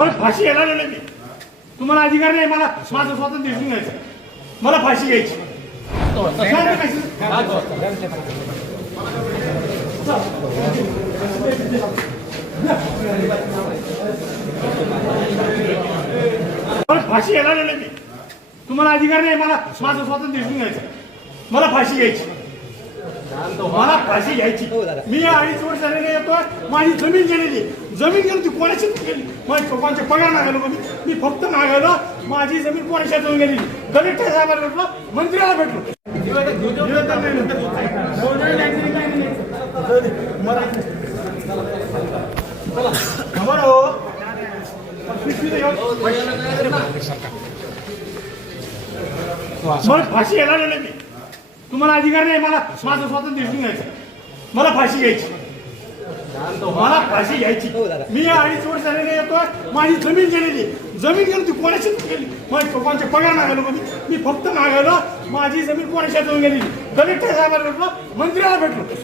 फाशी घ्यायला आलेलो मी. तुम्हाला अधिकार नाही मला माझं स्वातंत्र्य जिंकून घ्यायचं. मला फाशी घ्यायची. फाशी घ्यायला आलेलो मी. तुम्हाला अधिकार नाही मला माझं स्वातंत्र्य जिंकून घ्यायचं. मला फाशी घ्यायची. मला फाशी घ्यायची. मी 2.5 वर्ष झालेले येतोय. माझी जमीन गेलेली. जमीन गेली ती कोणाची गेली. माझ्या पप्पांचे पगार मागायलो मी फक्त मागायलो. माझी जमीन कोणाच्या जाऊन गेलेली. कलेक्टर साहेबांना भेटलो, मंत्र्याला भेटलो. खबर हो मला फाशी घ्यायला आलेलो मी. तुम्हाला अधिकार नाही मला माझं स्वातंत्र्य जिंकून घ्यायचं. मला फाशी घ्यायची. मला फाशी घ्यायची. मी 2.5 वर्ष झालेले येतोय. माझी जमीन गेलेली. जमीन गेली ती कोणाची गेली. माझ्या पप्पांचे पगार मागायलो मी फक्त मागायलो. माझी जमीन कोणाच्या जाऊन गेलेली. कलेक्टर साहेबांना भेटलो, मंत्र्याला भेटलो.